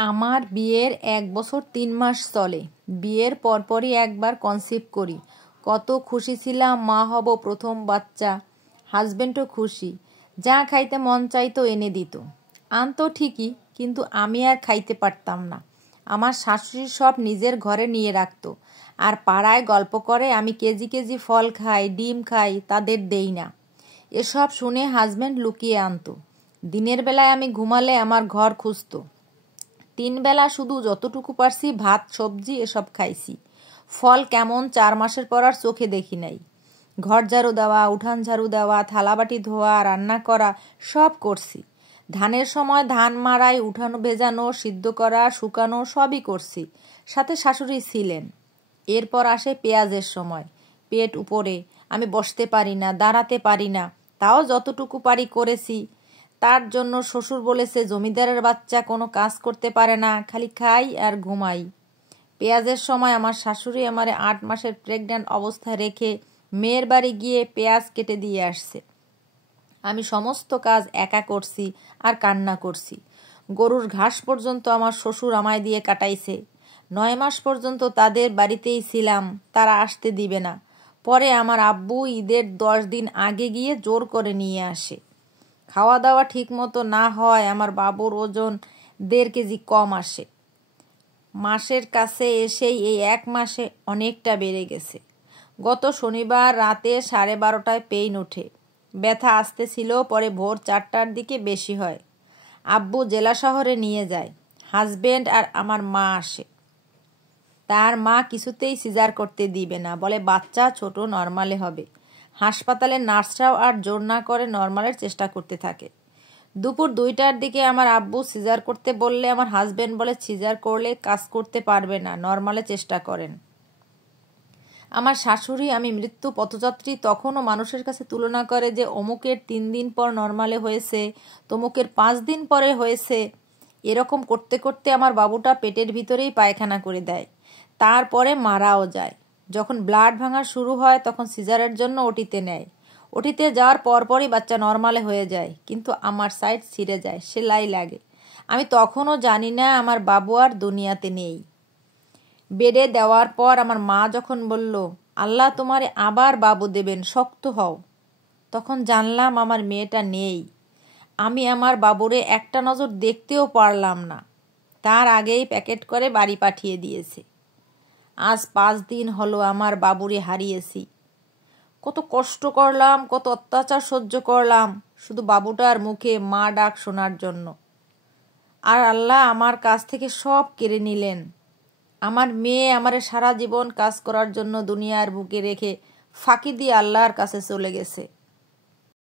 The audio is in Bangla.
আমার বিয়ের 1 বছর 3 মাস চলে। বিয়ের পরপরই একবার কনসিভ করি। কত খুশি ছিলাম, মা হব, প্রথম বাচ্চা। হাজবেন্ডও খুশি, যা খাইতে মন চাইতো এনে দিত। আনতো ঠিকই, কিন্তু আমি আর খাইতে পারতাম না। আমার শাশুড়ি সব নিজের ঘরে নিয়ে রাখতো, আর পাড়ায় গল্প করে আমি কেজি কেজি ফল খাই, ডিম খাই, তাদের দেই না। এসব শুনে হাজবেন্ড লুকিয়ে আনতো। দিনের বেলায় আমি ঘুমালে আমার ঘর খুঁজতো। 3 বেলা শুধু যতটুকু পারছি ভাত সবজি এসব খাইছি। ফল কেমন 4 মাসের পর আর চোখে দেখি নাই। ঘর ঝাড়ু দেওয়া, উঠান ঝাড়ু দেওয়া, থালাবাটি ধোয়া, রান্না করা সব করছি। ধানের সময় ধান মাড়াই, উঠানো ভেজানো, সিদ্ধ করা, শুকানো সবই করছি। সাথে শাশুড়ি ছিলেন। এরপর আসে পেঁয়াজের সময়। পেট উপরে, আমি বসতে পারি না, দাঁড়াতে পারি না, তাও যতটুকু পারি করেছি। তার জন্য শ্বশুর বলেছে জমিদারের বাচ্চা কোনো কাজ করতে পারে না, খালি খাই আর ঘুমাই। পেঁয়াজের সময় আমার শাশুড়ি আমারে 8 মাসের প্রেগন্যান্ট অবস্থায় রেখে মেয়ের বাড়ি গিয়ে পেঁয়াজ কেটে দিয়ে আসছে। আমি সমস্ত কাজ একা করছি আর কান্না করছি। গরুর ঘাস পর্যন্ত আমার শ্বশুর আমায় দিয়ে কাটাইছে। 9 মাস পর্যন্ত তাদের বাড়িতেই ছিলাম, তারা আসতে দিবে না। পরে আমার আব্বু ঈদের 10 দিন আগে গিয়ে জোর করে নিয়ে আসে। খাওয়া দাওয়া ঠিক মতো না হয় আমার বাবুর ওজন 1.5 কেজি কম আসে। মাসের কাছে এসেই এই 1 মাসে অনেকটা বেড়ে গেছে। গত শনিবার রাতে 12:30টায় পেইন ওঠে। ব্যথা আসতেছিল, পরে ভোর 4টার দিকে বেশি হয়। আব্বু জেলা শহরে নিয়ে যায়। হাজবেন্ড আর আমার মা আসে। তার মা কিছুতেই সিজার করতে দিবে না, বলে বাচ্চা ছোট, নর্মালে হবে। হাসপাতালের নার্সরাও আর জোর না করে নর্মালের চেষ্টা করতে থাকে। দুপুর 2টার দিকে আমার আব্বু সিজার করতে বললে আমার হাজবেন্ড বলে সিজার করলে কাজ করতে পারবে না, নর্মালে চেষ্টা করেন। আমার শাশুড়ি আমি মৃত্যু পথযাত্রী তখনও মানুষের কাছে তুলনা করে যে অমুকের 3 দিন পর নর্মালে হয়েছে, তমুকের 5 দিন পরে হয়েছে। এরকম করতে করতে আমার বাবুটা পেটের ভিতরেই পায়খানা করে দেয়। তারপরে মারাও যায়। যখন ব্লাড ভাঙা শুরু হয় তখন সিজারের জন্য ওটিতে নেয়। ওটিতে যাওয়ার পরপরই বাচ্চা নর্মালে হয়ে যায়, কিন্তু আমার সাইড ছিঁড়ে যায়, সেলাই লাগে। আমি তখনও জানি না আমার বাবু আর দুনিয়াতে নেই। বেডে দেওয়ার পর আমার মা যখন বলল আল্লাহ তোমারে আবার বাবু দেবেন, শক্ত হও, তখন জানলাম আমার মেয়েটা নেই। আমি আমার বাবুরে একটা নজর দেখতেও পারলাম না। তার আগেই প্যাকেট করে বাড়ি পাঠিয়ে দিয়েছে। আজ 5 দিন হলো আমার বাবুরে হারিয়েছি। কত কষ্ট করলাম, কত অত্যাচার সহ্য করলাম, শুধু বাবুটার মুখে মা ডাক শোনার জন্য। আর আল্লাহ আমার কাছ থেকে সব কেড়ে নিলেন। আমার মেয়ে আমারে সারা জীবন কাজ করার জন্য দুনিয়ার বুকে রেখে ফাঁকি দিয়ে আল্লাহর কাছে চলে গেছে।